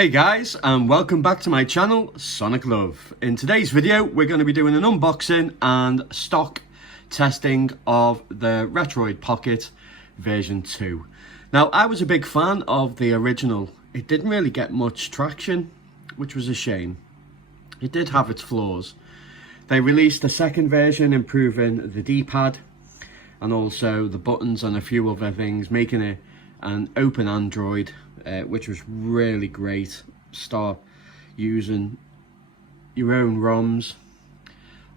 Hey guys, and welcome back to my channel, Sonic Love. In today's video, we're going to be doing an unboxing and stock testing of the Retroid Pocket version 2. Now, I was a big fan of the original. It didn't really get much traction, which was a shame. It did have its flaws. They released a second version, improving the D-pad and also the buttons and a few other things, making it an open Android, which was really great. Start using your own ROMs,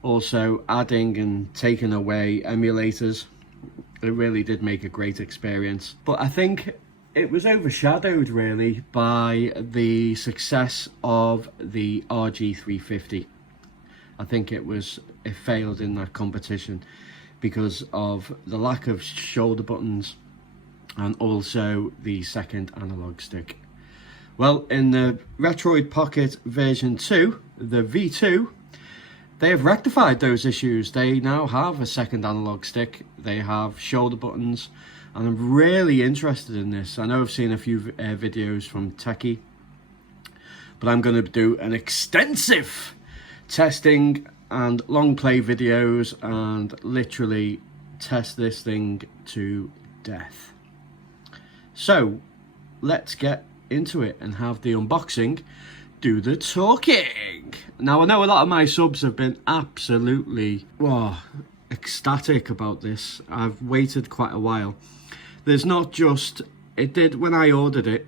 also adding and taking away emulators. It really did make a great experience, but I think it was overshadowed really by the success of the RG350. I think it failed in that competition because of the lack of shoulder buttons and also the second analog stick. Well, in the Retroid Pocket version 2, the V2, they have rectified those issues. They now have a second analog stick, they have shoulder buttons, and I'm really interested in this. I know I've seen a few videos from Techie, but I'm going to do an extensive testing and long play videos and literally test this thing to death. So let's get into it and have the unboxing, do the talking. Now, I know a lot of my subs have been absolutely ecstatic about this. I've waited quite a while. There's not just, it did when I ordered it,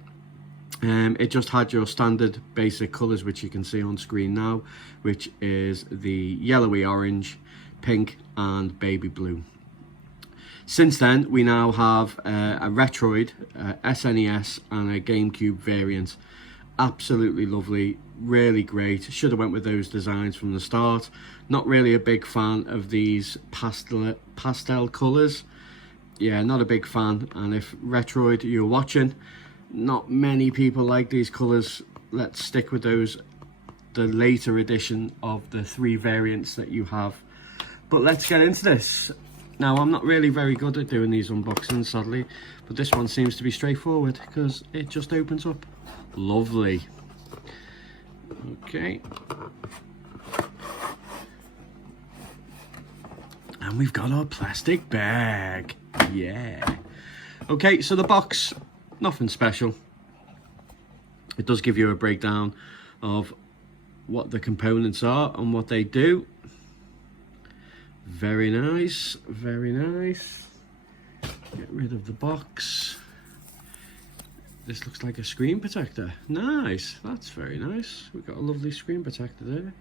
it just had your standard basic colours, which you can see on screen now, which is the yellowy orange, pink and baby blue. Since then, we now have a Retroid, SNES and a GameCube variant. Absolutely lovely, really great. Should have went with those designs from the start. Not really a big fan of these pastel colours. Yeah, not a big fan. And if Retroid you're watching, not many people like these colours. Let's stick with those, the later edition of the 3 variants that you have. But let's get into this. Now, I'm not really very good at doing these unboxings, sadly, but this one seems to be straightforward because it just opens up. Lovely. Okay. And we've got our plastic bag. Yeah. Okay, so the box, nothing special. It does give you a breakdown of what the components are and what they do. Very nice, very nice. Get rid of the box. This looks like a screen protector. Nice, that's very nice. We've got a lovely screen protector there.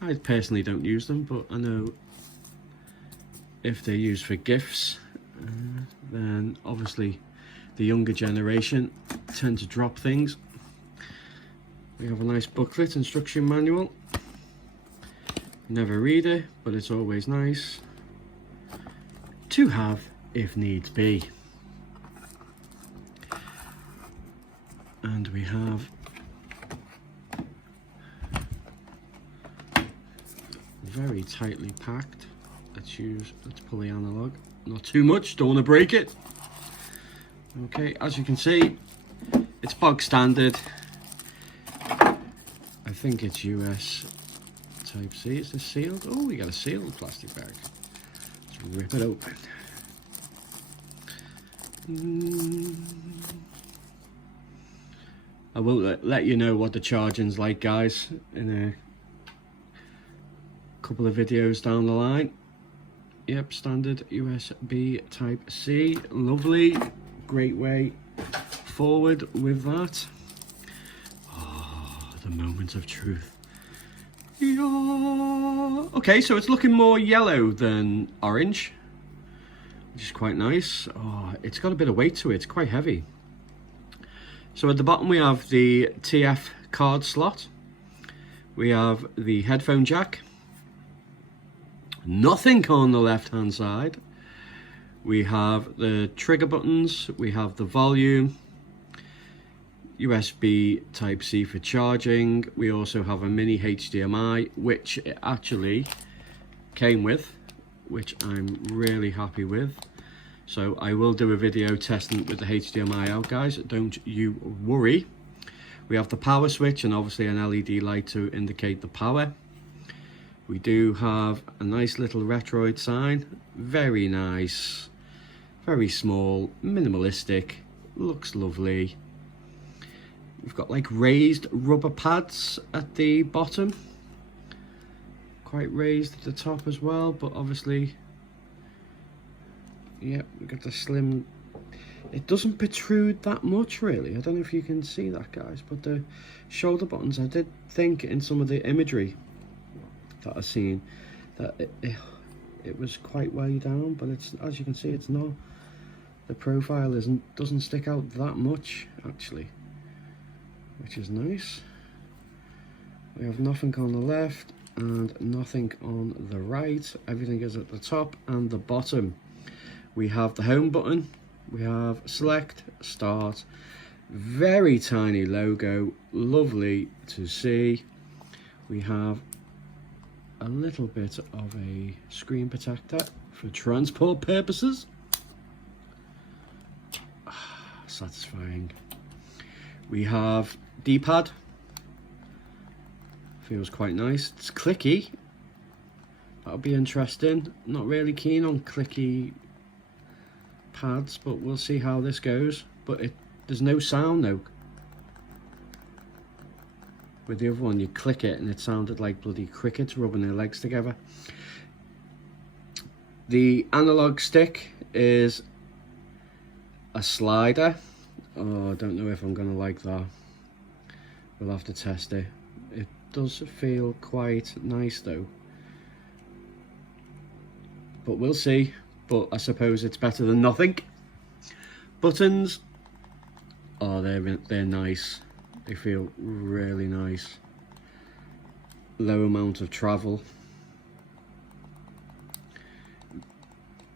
I personally don't use them, but I know if they're used for gifts, then obviously the younger generation tend to drop things. We have a nice booklet, instruction manual. Never read it, but it's always nice to have if needs be. And we have very tightly packed. Let's pull the analog. Not too much, don't want to break it. Okay, as you can see, it's bog standard. I think it's US Type C. Is this sealed? Oh, we got a sealed plastic bag. Let's rip it open. I will let you know what the charging's like, guys, in a couple of videos down the line. Yep, standard USB Type C. Lovely. Great way forward with that. Oh, the moment of truth. Okay, so it's looking more yellow than orange, which is quite nice. Oh, it's got a bit of weight to it, it's quite heavy. So at the bottom we have the TF card slot. We have the headphone jack. Nothing on the left hand side. We have the trigger buttons, we have the volume, USB Type C for charging. We also have a mini HDMI, which it actually came with, which I'm really happy with. So I will do a video testing with the HDMI out, guys, don't you worry. We have the power switch and obviously an LED light to indicate the power. We do have a nice little Retroid sign, very nice, very small, minimalistic, looks lovely. We've got like raised rubber pads at the bottom, quite raised at the top as well, but obviously, yeah, we've got the slim, it doesn't protrude that much really. I don't know if you can see that, guys, but the shoulder buttons, I did think in some of the imagery that I've seen that it was quite way down, but it's, as you can see, it's not, the profile doesn't stick out that much actually, which is nice. We have nothing on the left and nothing on the right. Everything is at the top and the bottom. We have the home button, we have select, start, very tiny logo, lovely to see. We have a little bit of a screen protector for transport purposes. Satisfying. We have D-pad, feels quite nice. It's clicky, that'll be interesting. Not really keen on clicky pads, but we'll see how this goes. But there's no sound though. With the other one, you click it and it sounded like bloody crickets rubbing their legs together. The analog stick is a slider. Oh, I don't know if I'm gonna like that. We'll have to test it. It does feel quite nice though, but we'll see. But I suppose it's better than nothing. Buttons, oh, they're nice. They feel really nice. Low amount of travel.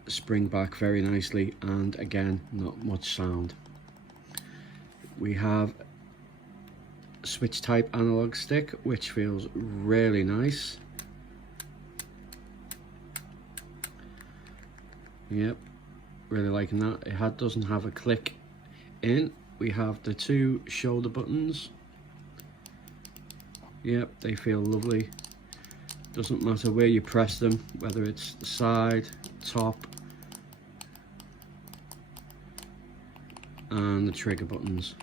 Spring back very nicely, and again, not much sound. We have a switch type analog stick, which feels really nice. Yep, really liking that. It doesn't have a click in. We have the two shoulder buttons. Yep, they feel lovely. Doesn't matter where you press them, whether it's the side, top, and the trigger buttons.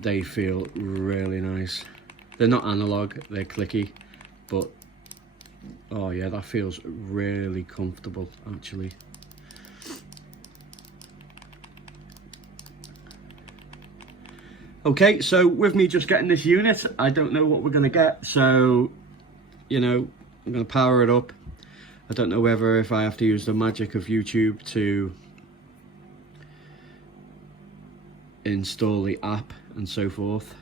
They feel really nice. They're not analog, they're clicky, but oh yeah, that feels really comfortable actually. Okay, so with me just getting this unit, I don't know what we're gonna get, so you know, I'm gonna power it up. I don't know whether if I have to use the magic of YouTube to install the app and so forth.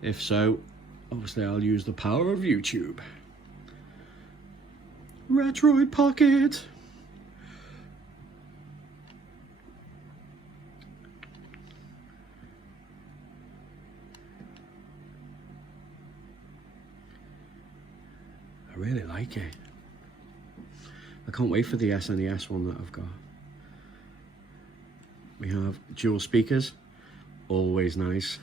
If so, obviously I'll use the power of YouTube. Retroid Pocket. I really like it. I can't wait for the SNES one that I've got. We have dual speakers, always nice.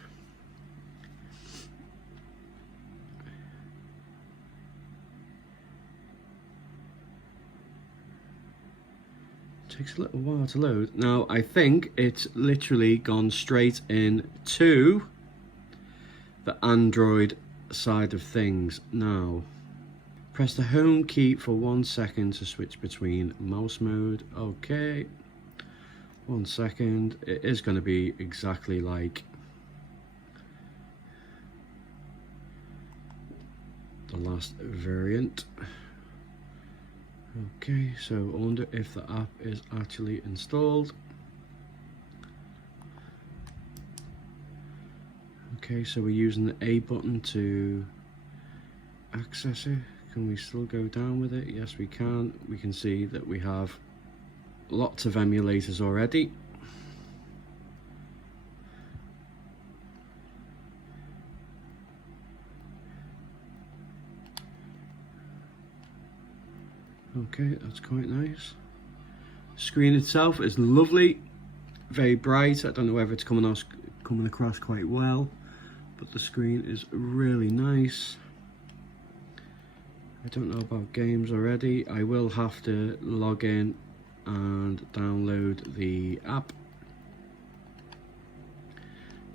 Takes a little while to load. Now I think it's literally gone straight into the Android side of things now. Press the home key for 1 second to switch between mouse mode. Okay, 1 second. It is going to be exactly like the last variant. Okay, so I wonder if the app is actually installed. Okay, so we're using the A button to access it. Can we still go down with it? Yes, we can. We can see that we have lots of emulators already. Okay, that's quite nice. Screen itself is lovely. very bright. I don't know whether it's coming across quite well, but the screen is really nice. I don't know about games already. I will have to log in and download the app.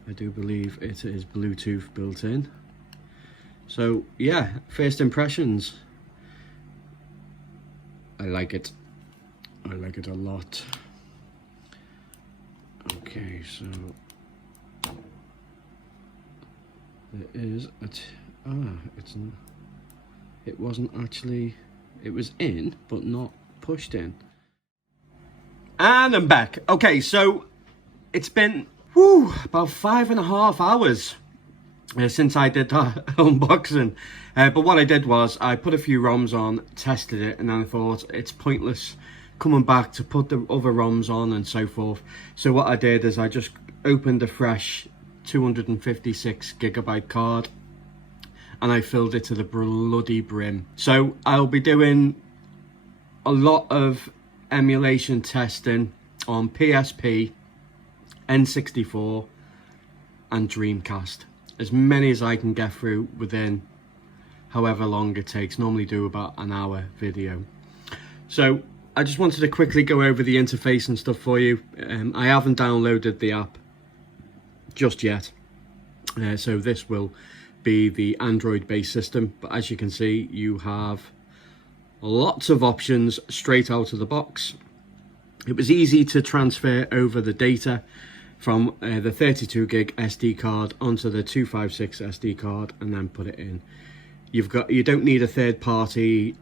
I do believe it is Bluetooth built in. So yeah, first impressions. I like it. I like it a lot. Okay, so there is it wasn't actually, it was in, but not pushed in. And I'm back. Okay, so it's been about 5.5 hours since I did that unboxing. But what I did was I put a few ROMs on, tested it, and then I thought it's pointless coming back to put the other ROMs on and so forth. So what I did is I just opened a fresh 256GB card and I filled it to the bloody brim. So I'll be doing a lot of emulation testing on PSP, N64 and Dreamcast. As many as I can get through within however long it takes. Normally do about an hour video. So I just wanted to quickly go over the interface and stuff for you. I haven't downloaded the app just yet. So this will be the Android based system, but as you can see, you have lots of options straight out of the box. It was easy to transfer over the data from the 32GB SD card onto the 256 SD card and then put it in. You don't need a third-party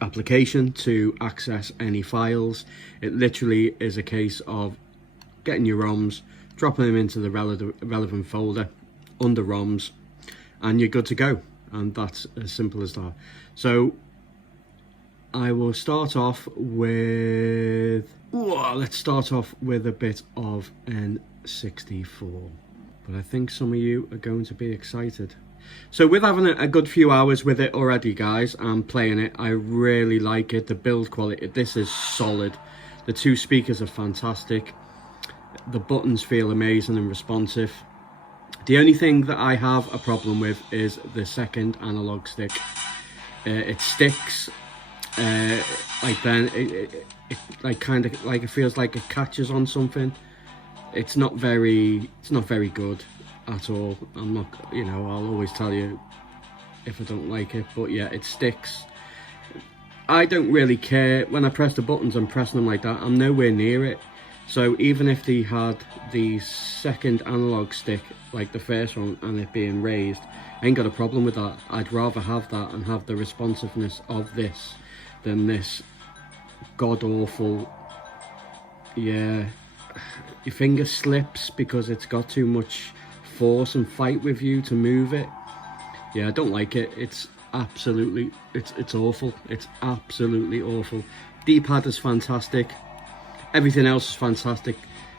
application to access any files. It literally is a case of getting your ROMs, dropping them into the relevant folder under ROMs, and you're good to go. And that's as simple as that. So I will start off with, let's start off with a bit of N64. But I think some of you are going to be excited. So with having a good few hours with it already, guys, and playing it, I really like it. The build quality, this is solid. The two speakers are fantastic. The buttons feel amazing and responsive. The only thing that I have a problem with is the second analog stick. It sticks, like then it kind of like, it feels like it catches on something. It's not very good at all. I'm not, I'll always tell you if I don't like it, but yeah, it sticks. I don't really care. When I press the buttons, I'm pressing them like that. I'm nowhere near it. So even if they had the second analog stick like the first one and it being raised, I ain't got a problem with that. I'd rather have that and have the responsiveness of this than this god-awful, yeah, your finger slips because it's got too much force and fight with you to move it. Yeah, I don't like it. It's absolutely, it's awful. It's absolutely awful. D-pad is fantastic. Everything else is fantastic.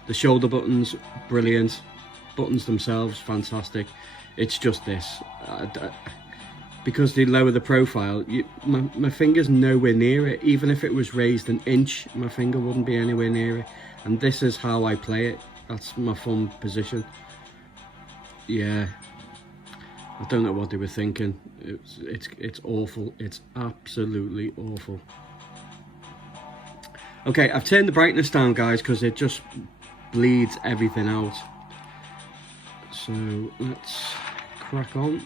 The shoulder buttons, brilliant. Buttons themselves, fantastic. It's just this. Because they lower the profile, my finger's nowhere near it. Even if it was raised an inch, my finger wouldn't be anywhere near it. And this is how I play it. That's my thumb position. Yeah, I don't know what they were thinking. It's awful. It's absolutely awful. Okay, I've turned the brightness down, guys, because it just bleeds everything out. So let's crack on.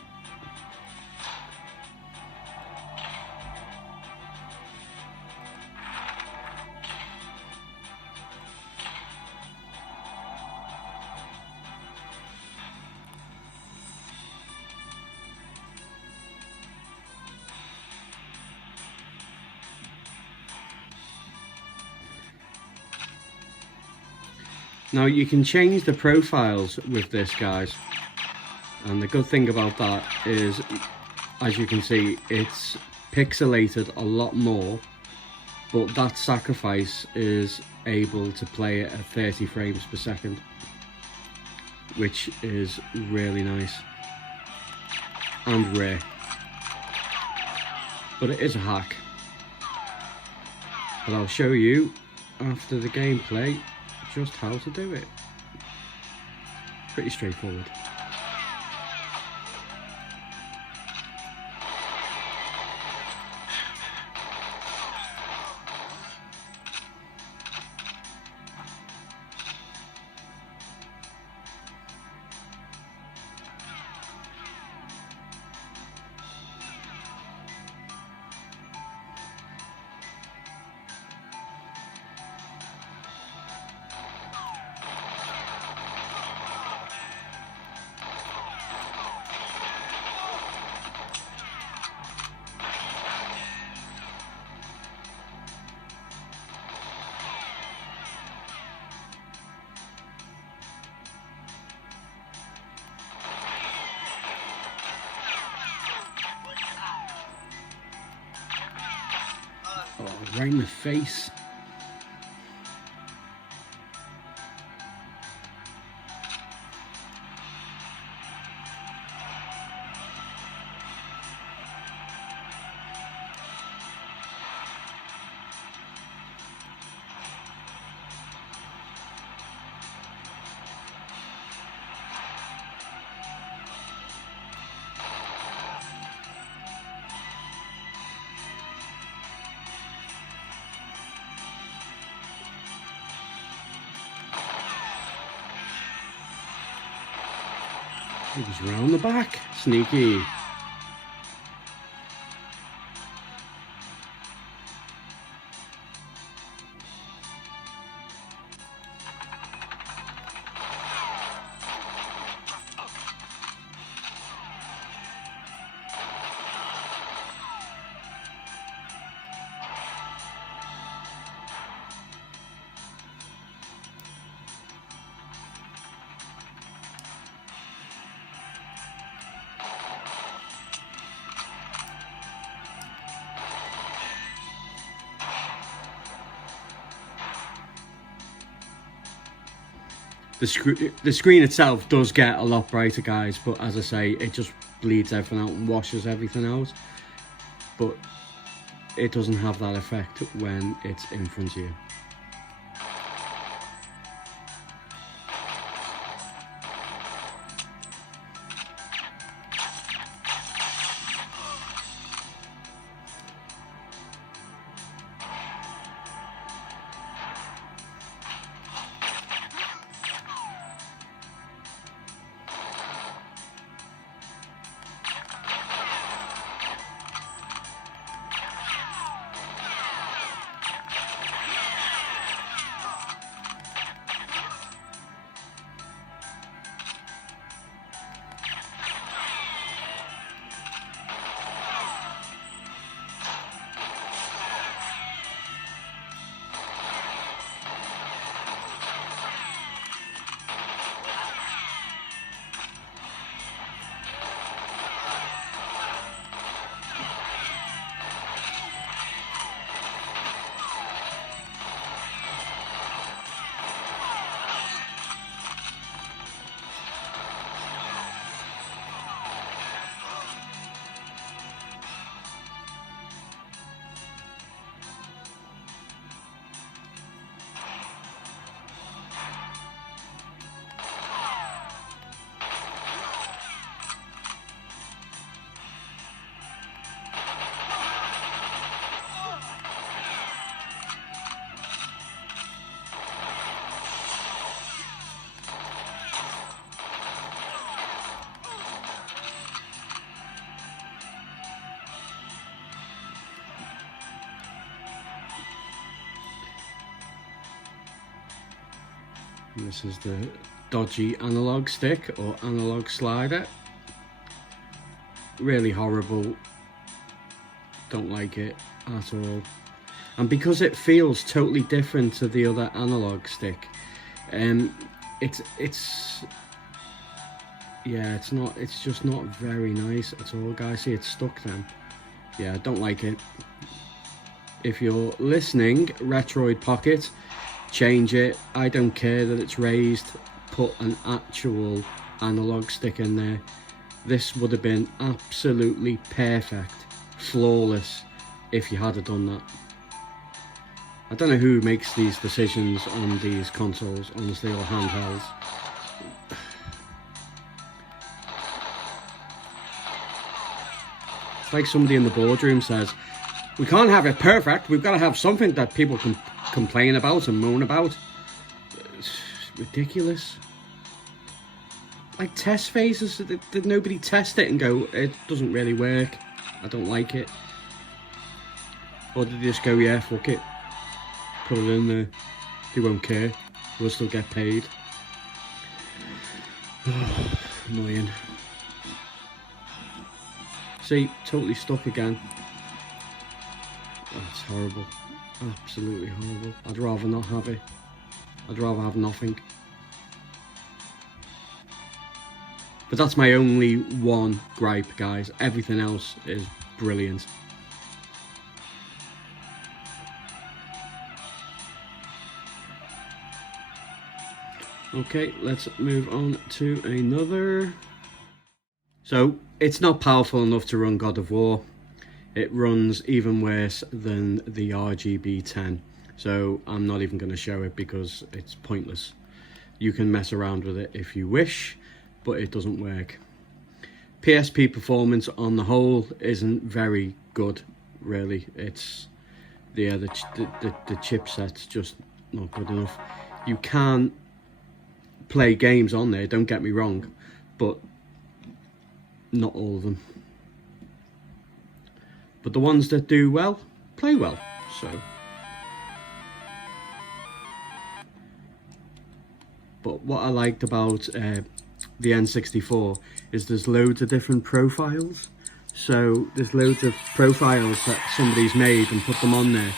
Now you can change the profiles with this, guys, and the good thing about that is, as you can see, it's pixelated a lot more, but that sacrifice is able to play it at 30 frames per second, which is really nice and rare, but it is a hack. But I'll show you after the gameplay just how to do it. Pretty straightforward. Oh, right in the face. It was round the back. Sneaky. The screen itself does get a lot brighter, guys, but as I say, it just bleeds everything out and washes everything out. But it doesn't have that effect when it's in front of you. And this is the dodgy analog stick or analog slider. Really horrible. Don't like it at all. And because it feels totally different to the other analog stick, it's just not very nice at all, guys. See, it's stuck then. Yeah, I don't like it. If you're listening, Retroid Pocket, change it. I don't care that it's raised. Put an actual analog stick in there. This would have been absolutely perfect, flawless, if you had done that. I don't know who makes these decisions on these consoles, honestly, or handhelds. It's like somebody in the boardroom says, we can't have it perfect, we've got to have something that people can complain about and moan about. It's ridiculous. Like test phases, did nobody test it and go, it doesn't really work, I don't like it? Or did they just go, yeah, fuck it, put it in there, they won't care, we'll still get paid? Annoying. See, totally stuck again. That's horrible. Absolutely horrible. I'd rather not have it. I'd rather have nothing. But that's my only one gripe, guys. Everything else is brilliant. Okay, let's move on to another. So, it's not powerful enough to run God of War. It runs even worse than the RGB 10. So, I'm not even going to show it because it's pointless. You can mess around with it if you wish, but it doesn't work. PSP performance on the whole isn't very good, really. It's the chipset's just not good enough. You can play games on there, don't get me wrong, but not all of them. But the ones that do well, play well, so. But what I liked about the N64 is there's loads of different profiles. So there's loads of profiles that somebody's made and put them on there.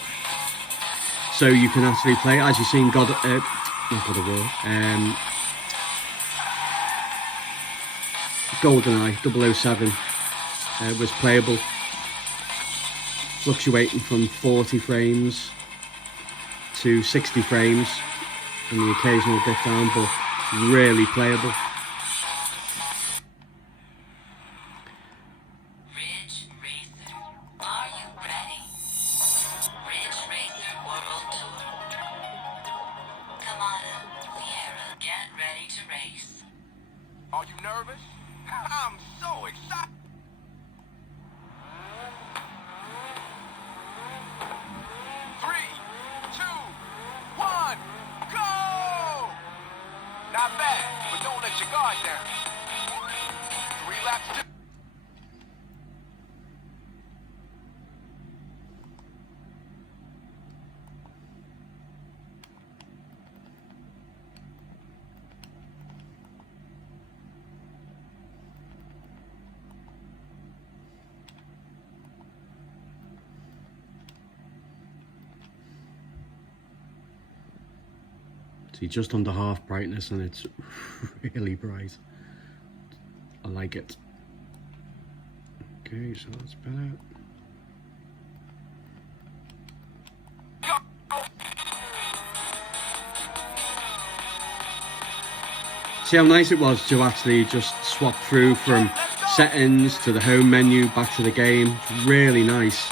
So you can actually play, as you've seen not God of War, GoldenEye 007 was playable, fluctuating from 40 frames to 60 frames and the occasional dip down, but really playable. Ridge Racer, are you ready? Ridge Racer World Tour. Come on up, Sierra, get ready to race. Are you nervous? I'm so excited! Three, two, one, go! Not bad, but don't let your guard down. 3 laps to... See, just under half brightness and it's really bright. I like it. Okay, so that's better. See how nice it was to actually just swap through from settings to the home menu back to the game. It's really nice.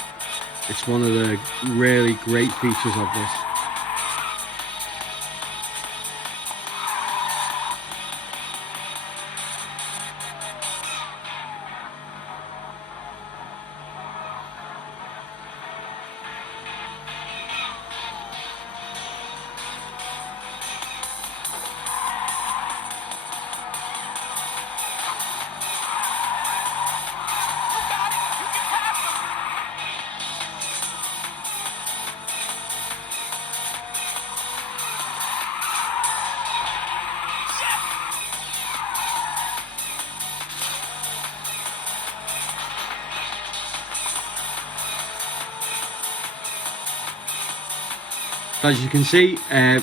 It's one of the really great features of this. As you can see,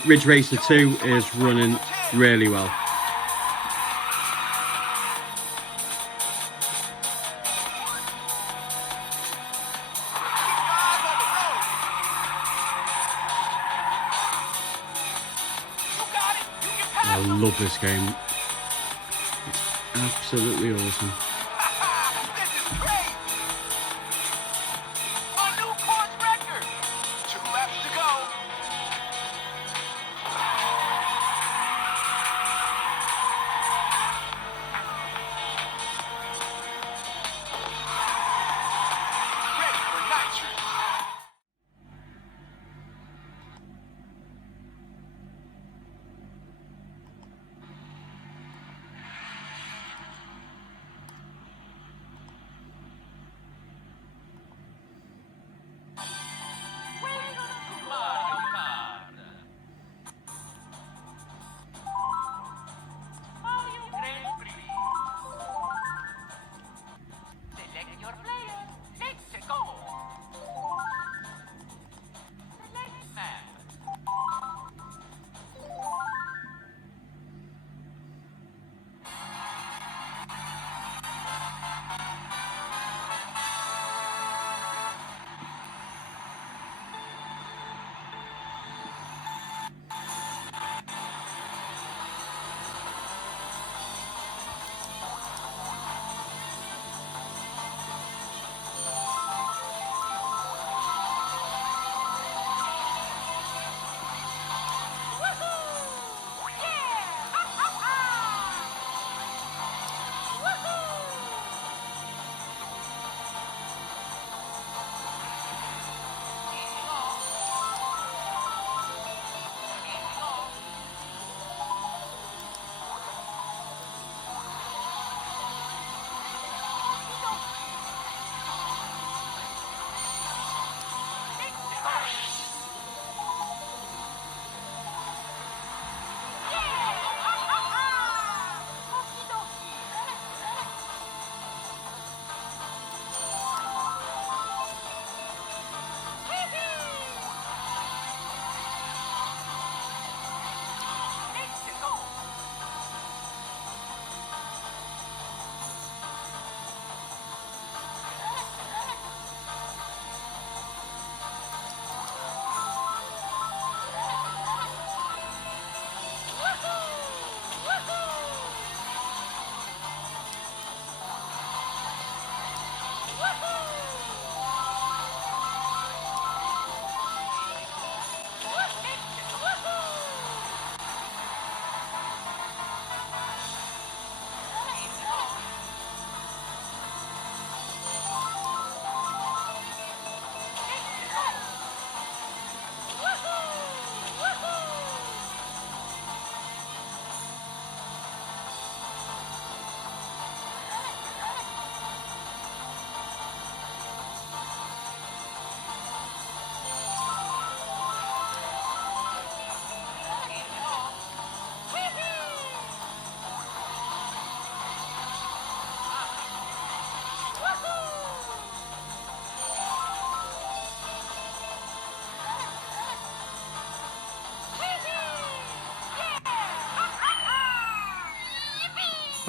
Ridge Racer 2 is running really well. I love this game. It's absolutely awesome. This is great! A new course record! 2 laps to go.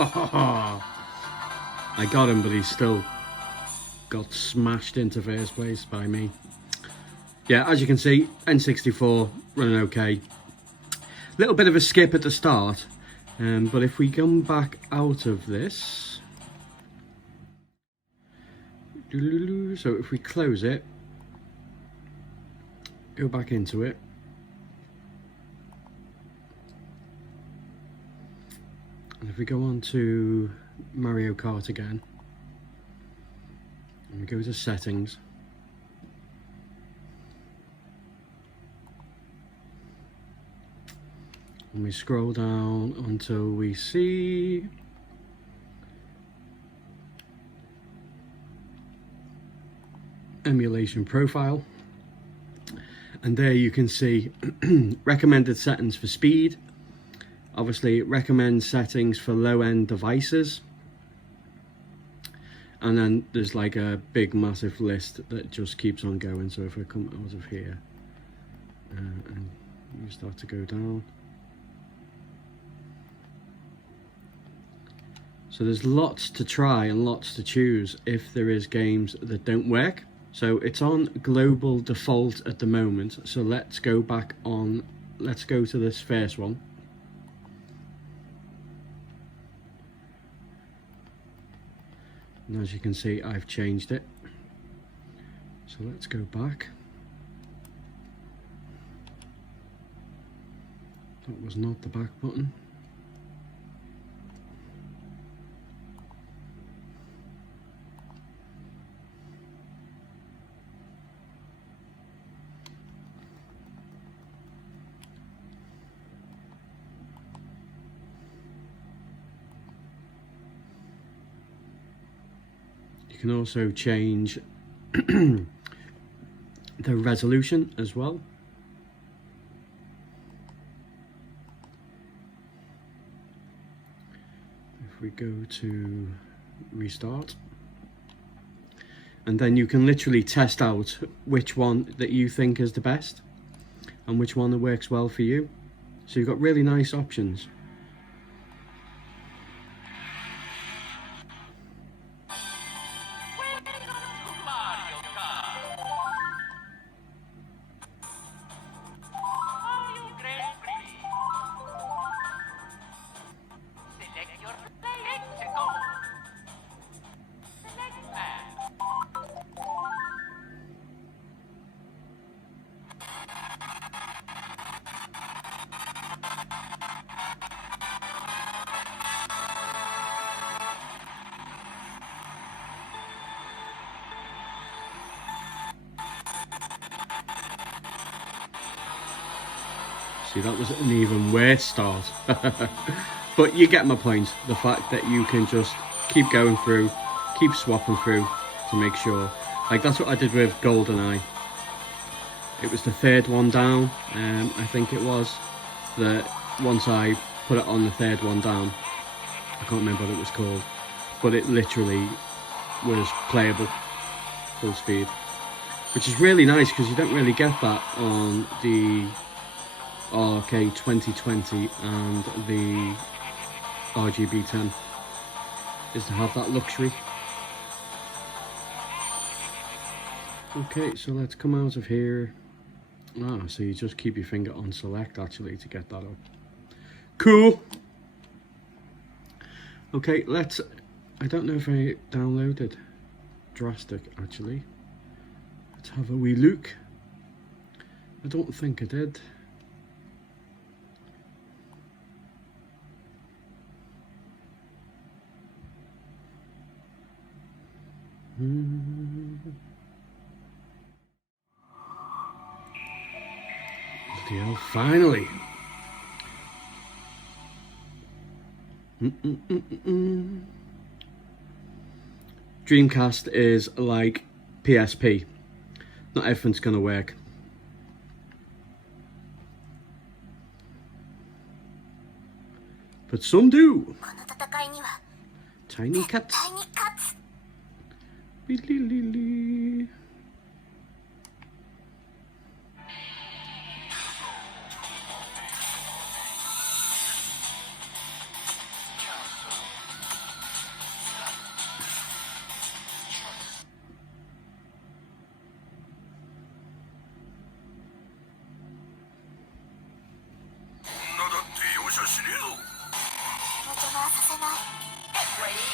I got him, but he still got smashed into first place by me. Yeah, as you can see, N64 running okay. Little bit of a skip at the start, but if we come back out of this, so if we close it, go back into it, and if we go on to Mario Kart again, and we go to settings, and we scroll down until we see emulation profile, and there you can see recommended settings for speed. Obviously it recommends settings for low-end devices, and then there's like a big massive list that just keeps on going. So if I come out of here and you start to go down, so there's lots to try and lots to choose if there is games that don't work. So it's on global default at the moment, so let's go back on, let's go to this first one. And as you can see, I've changed it. So let's go back. That was not the back button. You can also change the resolution as well. If we go to restart, and then you can literally test out which one that you think is the best and which one that works well for you. So you've got really nice options. Mario Kart. Mario Grand Prix. Select your lane to go. Select path. See, that was an even worse start. But you get my point. The fact that you can just keep going through, keep swapping through to make sure. Like, that's what I did with GoldenEye. It was the third one down, I think it was. That once I put it on the third one down, I can't remember what it was called, but it literally was playable full speed, which is really nice because you don't really get that on the Arcade 2020 and the RGB 10, is to have that luxury. Okay, so let's come out of here. So you just keep your finger on select actually to get that up. Cool. Okay, I don't know if I downloaded Drastic actually. Let's have a wee look. I don't think I did. Bloody hell, finally. Dreamcast is like PSP. Not everything's gonna work. But some do. Tiny cuts. Beep-lee-lee-lee. Get ready.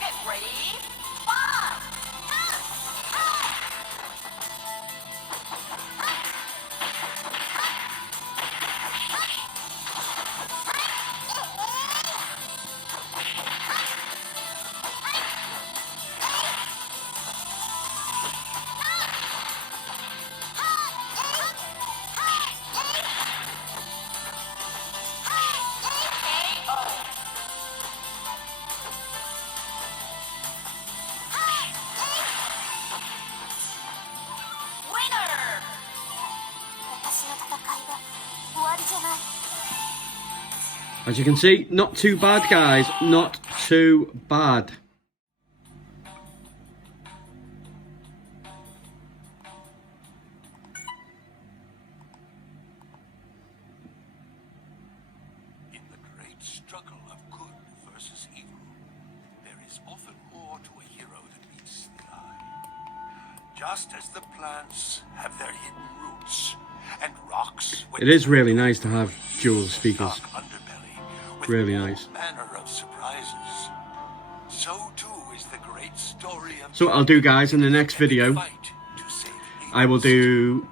Get ready. As you can see, not too bad, guys. Not too bad. In the great struggle of good versus evil, there is often more to a hero than meets the eye. Just as the plants have their hidden roots, and rocks... It is really nice to have dual speakers. Really nice. Manner of surprises. So too is the great story of... So what I'll do, guys, in the next video, I will do...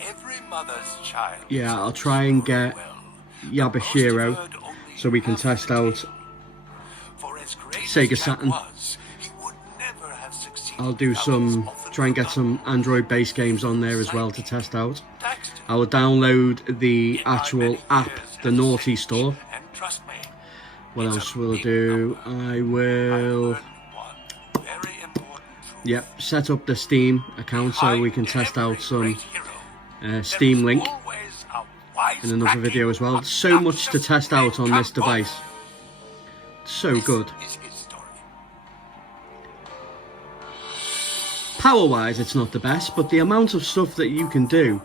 Every mother's child. Yeah, I'll try and get Yabashiro so we can test out Sega Saturn. I'll do some, try and get some Android-based games on there as well to test out. I will download the actual app, the Naughty Store. What else will I do? I will, yep, set up the Steam account so we can test out some Steam Link in another video as well. So much to test out on this device. So good. Power wise it's not the best, but the amount of stuff that you can do,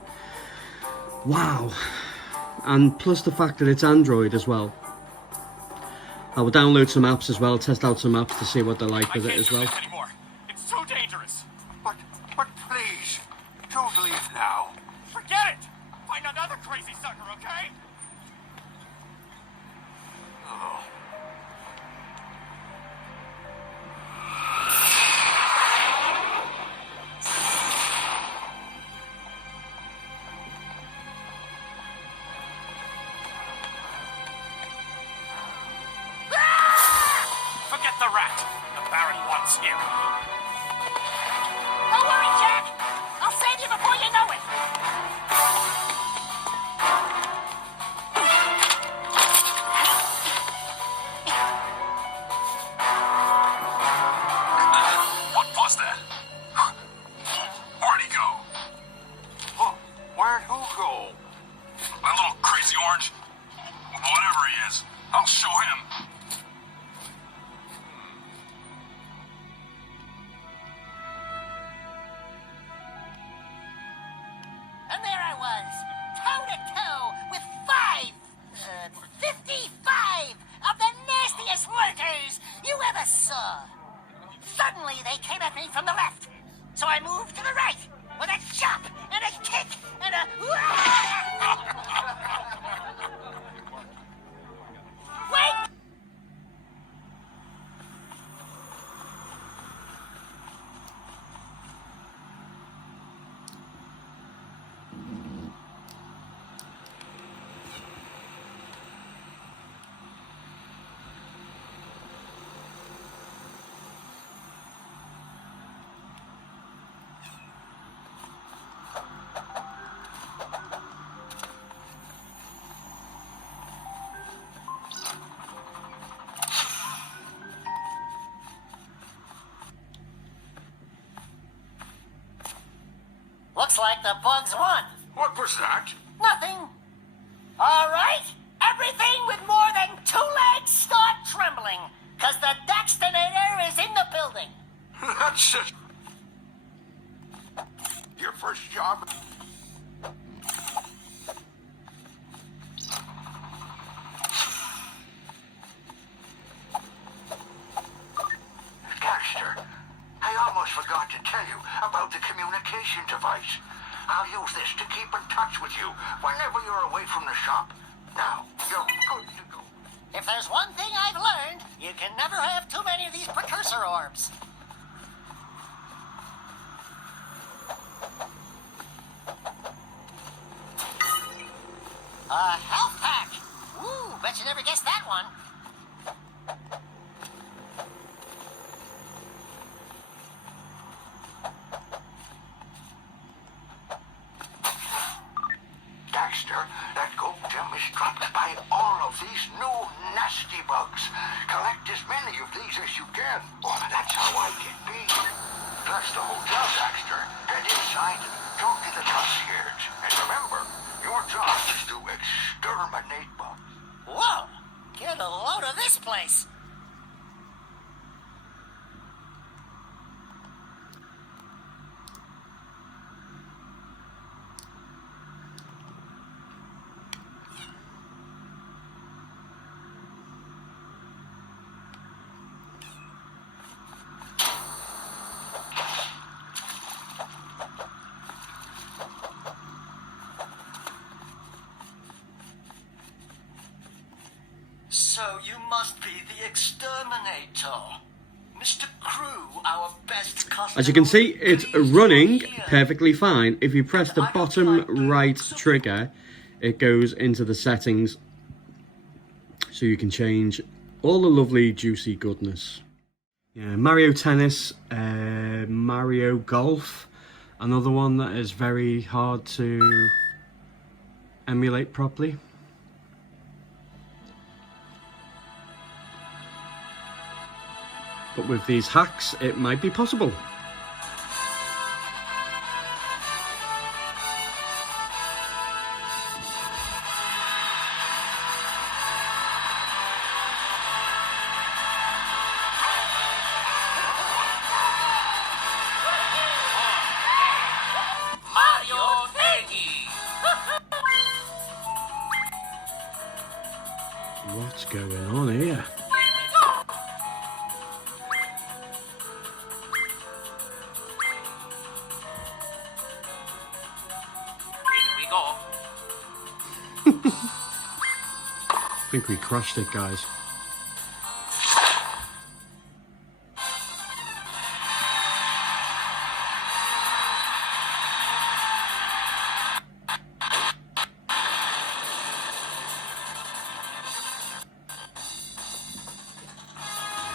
wow. And plus the fact that it's Android as well. I will download some apps as well, test out some apps to see what they're like with it as well. It's so dangerous. But please, don't leave now. Forget it. Find another crazy sucker, okay? Oh. Forget the rat. The Baron wants him. Don't worry, Jack. I'll save you before you know it. What was that? Where'd he go? Oh, where'd who go? That little crazy orange. Whatever he is, I'll show him. And there I was, toe-to-toe with 55 of the nastiest lurkers you ever saw. Suddenly, they came at me from the left, so I moved to the right with a chop and a kick and a... Looks like the bugs won. What was that? Nothing. All right. Everything with more than 2 legs start trembling, because the Daxtonator is in the building. That's it. Your first job. Daxter, I almost forgot to tell you about the communication device. I'll use this to keep in touch with you whenever you're away from the shop. Now, you're good to go. If there's one thing I've learned, you can never have too many of these precursor orbs. A health pack. Ooh, bet you never guessed that one. Daxter, that gold gem is trapped by all of these new nasty bugs. Collect as many of these as you can. Oh, that's how I get paid. That's the hotel, Daxter. Get inside and talk to the concierge. And remember, your job is to exterminate bugs. Whoa! Get a load of this place. So you must be the exterminator. Mr. Crew, our best customer. As you can see, it's running perfectly fine. If you press the bottom right trigger, it goes into the settings, so you can change all the lovely juicy goodness. Yeah, Mario Tennis, Mario Golf, another one that is very hard to emulate properly. But with these hacks, it might be possible. Mario Tennis. What's going on here? I think we crushed it, guys.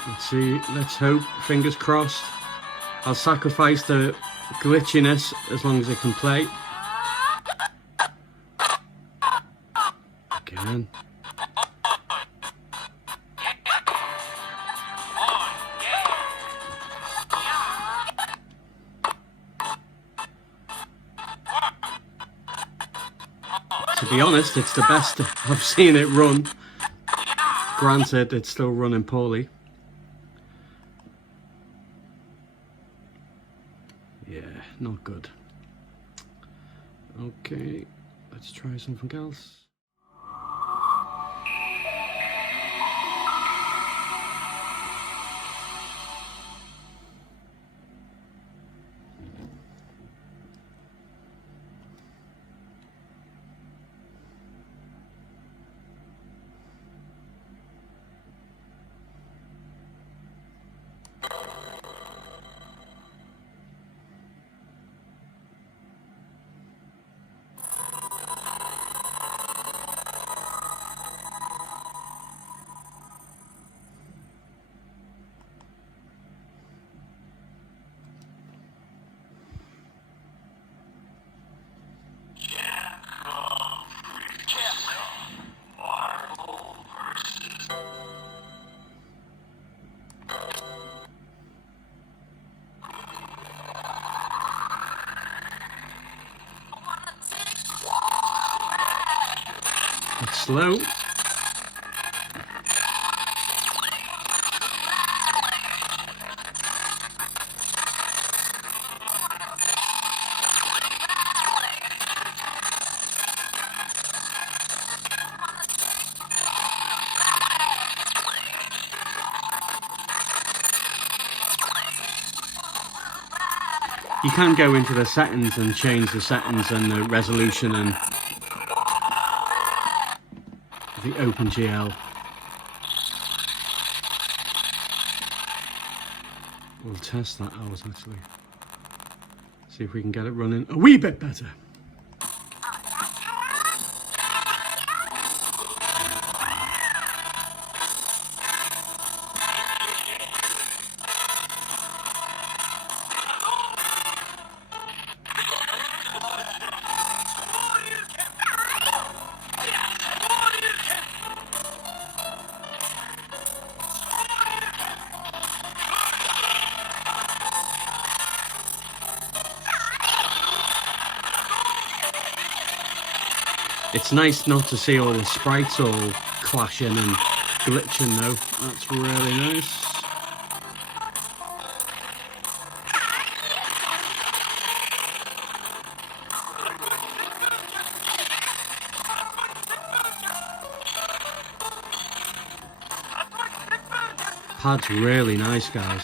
Let's see, let's hope, fingers crossed. I'll sacrifice the glitchiness as long as it can play. Again. To be honest, it's the best I've seen it run. Granted, it's still running poorly. Yeah, not good. Okay, let's try something else. It's slow. You can go into the settings and change the settings and the resolution and the OpenGL. We'll test that out actually. See if we can get it running a wee bit better. It's nice not to see all the sprites all clashing and glitching though. That's really nice. Pad's really nice, guys.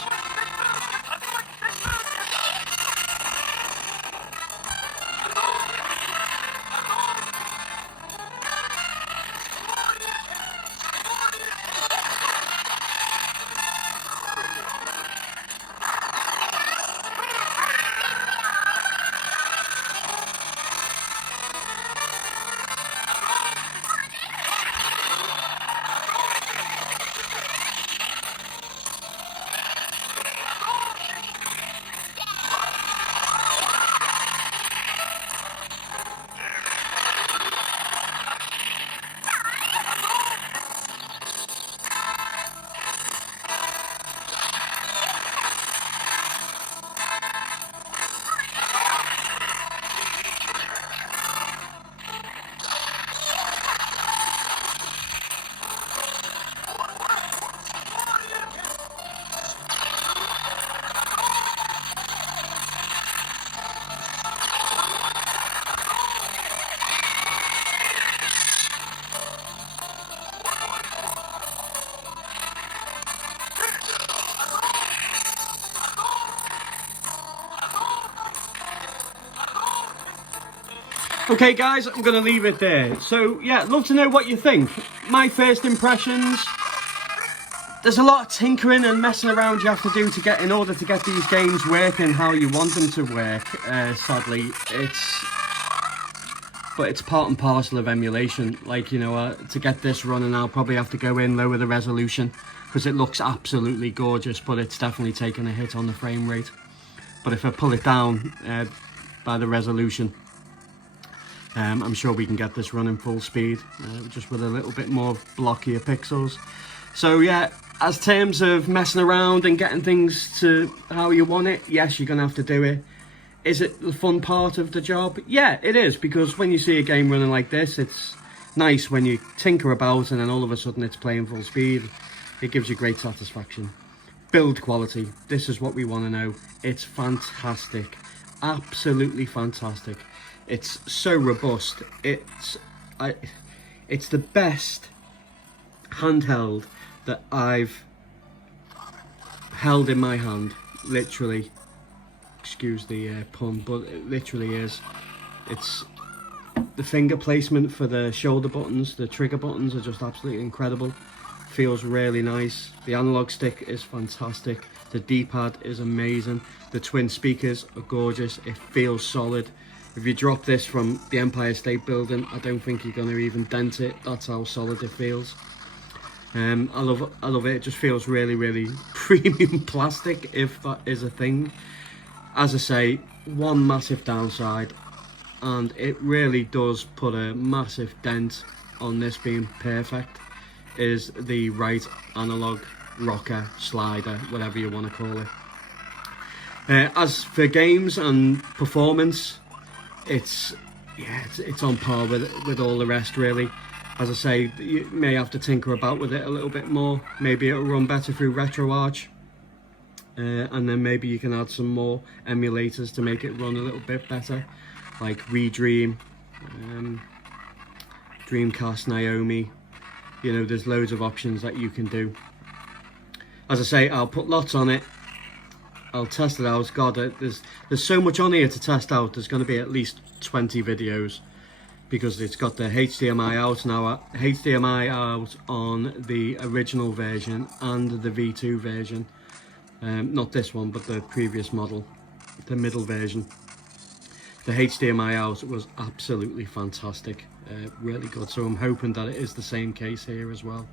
Okay guys, I'm going to leave it there. So yeah, love to know what you think. My first impressions, there's a lot of tinkering and messing around you have to do to get in order to get these games working how you want them to work. Sadly, but it's part and parcel of emulation. Like, you know, to get this running, I'll probably have to go in, lower the resolution, because it looks absolutely gorgeous, but it's definitely taken a hit on the frame rate. But if I pull it down by the resolution, I'm sure we can get this running full speed, just with a little bit more blockier pixels. So yeah, as terms of messing around and getting things to how you want it, yes, you're gonna have to do it. Is it the fun part of the job? Yeah, it is, because when you see a game running like this, it's nice when you tinker about and then all of a sudden it's playing full speed. It gives you great satisfaction. Build quality, this is what we want to know. It's fantastic, absolutely fantastic. It's so robust. It's the best handheld that I've held in my hand, literally. Excuse the pun, but it literally is. It's the finger placement for the shoulder buttons, the trigger buttons are just absolutely incredible. Feels really nice. The analog stick is fantastic. The D-pad is amazing. The twin speakers are gorgeous. It feels solid. If you drop this from the Empire State Building, I don't think you're going to even dent it. That's how solid it feels. I love it. It just feels really, really premium plastic, if that is a thing. As I say, one massive downside, and it really does put a massive dent on this being perfect, is the right analog rocker, slider, whatever you want to call it. As for games and performance, it's on par with all the rest really. As I say, you may have to tinker about with it a little bit more. Maybe it'll run better through Retroid. And then maybe you can add some more emulators to make it run a little bit better, like Redream, Dreamcast Naomi. You know, there's loads of options that you can do. As I say, I'll put lots on it. I'll test it out. God, there's so much on here to test out. There's going to be at least 20 videos, because it's got the HDMI out now. HDMI out on the original version and the V2 version. Not this one, but the previous model, the middle version. The HDMI out was absolutely fantastic, really good. So I'm hoping that it is the same case here as well.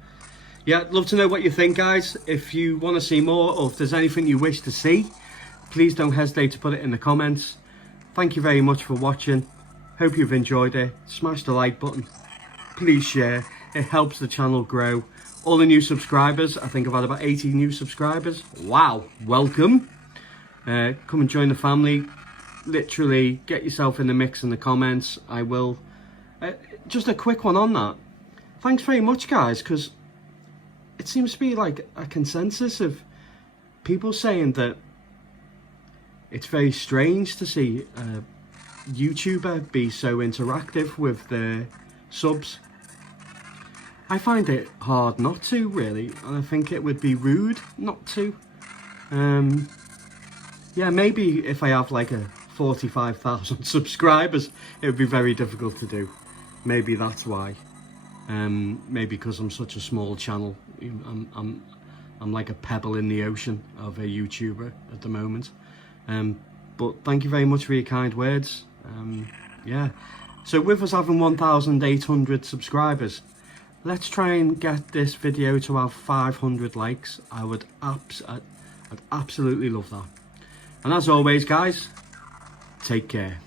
Yeah, I'd love to know what you think, guys. If you want to see more, or if there's anything you wish to see, please don't hesitate to put it in the comments. Thank you very much for watching. Hope you've enjoyed it. Smash the like button. Please share. It helps the channel grow. All the new subscribers, I think I've had about 80 new subscribers. Wow, welcome. Come and join the family. Literally, get yourself in the mix in the comments. I will. Just a quick one on that. Thanks very much, guys, because it seems to be like a consensus of people saying that it's very strange to see a YouTuber be so interactive with their subs. I find it hard not to, really, and I think it would be rude not to. Yeah, maybe if I have like a 45,000 subscribers, it would be very difficult to do. Maybe that's why. Maybe because I'm such a small channel. I'm like a pebble in the ocean of a YouTuber at the moment. But thank you very much for your kind words. Yeah. So with us having 1,800 subscribers, let's try and get this video to have 500 likes. I'd absolutely love that. And as always, guys, take care.